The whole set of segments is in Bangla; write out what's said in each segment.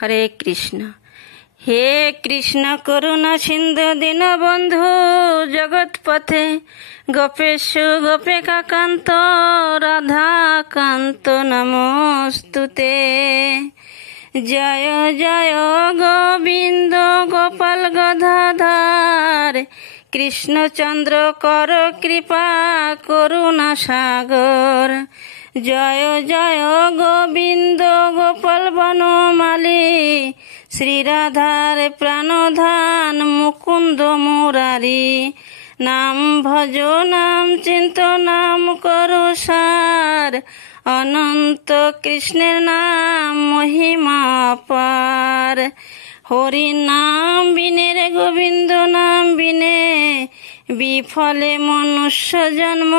হরে কৃষ্ণ। হে কৃষ্ণ করুণা সিন্ধু দীনবন্ধু জগৎপথে, গোপেশু গোপিকাকান্ত রাধাকান্ত নমস্তুতে। জয় জয় গোবিন্দ গোপাল গদাধর, কৃষ্ণচন্দ্র কর কৃপা করুণা সাগর। জয় জয় গোবিন্দ গোপাল বনমালী, শ্রীরাধার প্রাণধান মুকুন্দ মুরারি। নাম ভজ নাম চিন্ত নাম করো সার, অনন্ত কৃষ্ণের নাম মহিমা পার। হরি নাম বিনে রে গোবিন্দ নাম বিনে, বিফলে মনুষ্য জন্ম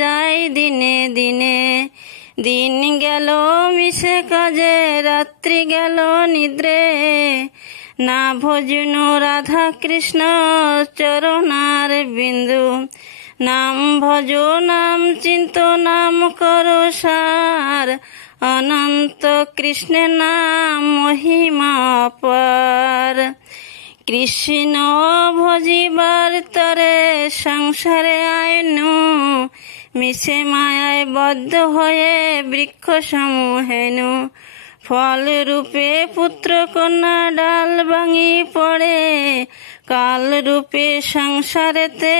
যায় দিনে দিনে। দিন গেল মিশে কাজে, রাত্রি গেল নিদ্রে, না ভজনু রাধা কৃষ্ণ চরণার বিন্দু। নাম ভজ নাম চিন্ত নাম করো সার, অনন্ত কৃষ্ণের নাম মহিমা পার। কৃষ্ণ ভজিবার তরে সংসারে আইনু, মিশে মায়ায় বদ্ধ হয়ে বৃক্ষ সমূহেনু। ফল রূপে পুত্র কন্যা ডাল ভাঙি পড়ে, কাল রূপে সংসারেতে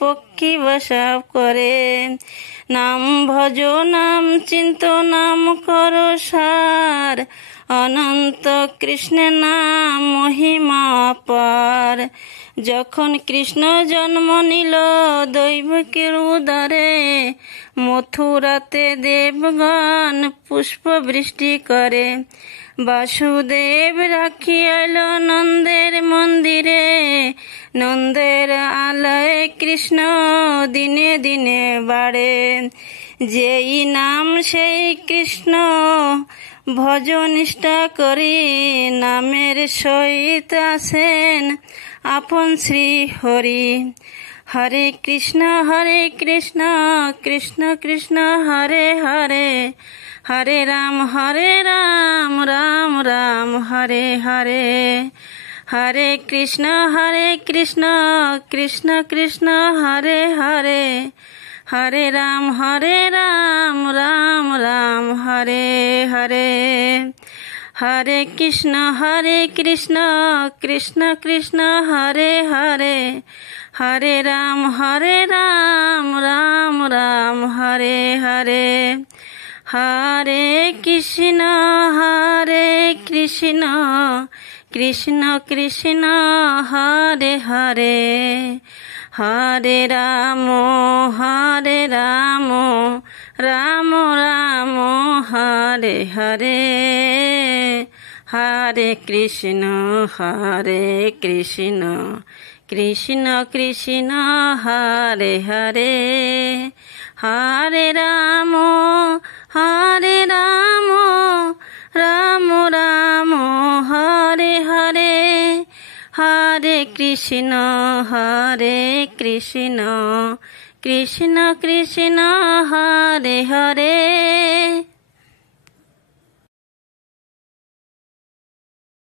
পক্ষী বসা করে। নাম ভজ নাম চিন্ত নাম করো সার, অনন্ত কৃষ্ণের নাম মহিমা পার। যখন কৃষ্ণ জন্ম নিল দৈবকীর উদরে, মথুরাতে দেবগণ পুষ্প বৃষ্টি করে। বাসুদেব রাখি আইল নন্দের মন্দিরে, নন্দের আলয়ে কৃষ্ণ দিনে দিনে বাড়ে। যেই নাম সেই কৃষ্ণ ভজ নিষ্ঠা করি, নামের সহিত আসেন আপন শ্রী হরি। হরে কৃষ্ণ কৃষ্ণ কৃষ্ণ হরে হরে, হরে রাম রাম রাম হরে হরে। হরে কৃষ্ণ কৃষ্ণ কৃষ্ণ হরে হরে, হরে রাম রাম রাম হরে হরে। হরে কৃষ্ণ কৃষ্ণ কৃষ্ণ হরে হরে, হরে রাম রাম রাম হরে হরে। হরে কৃষ্ণ কৃষ্ণ কৃষ্ণ হরে হরে, হরে রাম রাম রাম হরে হরে। হরে কৃষ্ণ কৃষ্ণ কৃষ্ণ হরে হরে, হরে রাম রাম রাম হরে হরে। হরে কৃষ্ণ কৃষ্ণ কৃষ্ণ হরে হরে।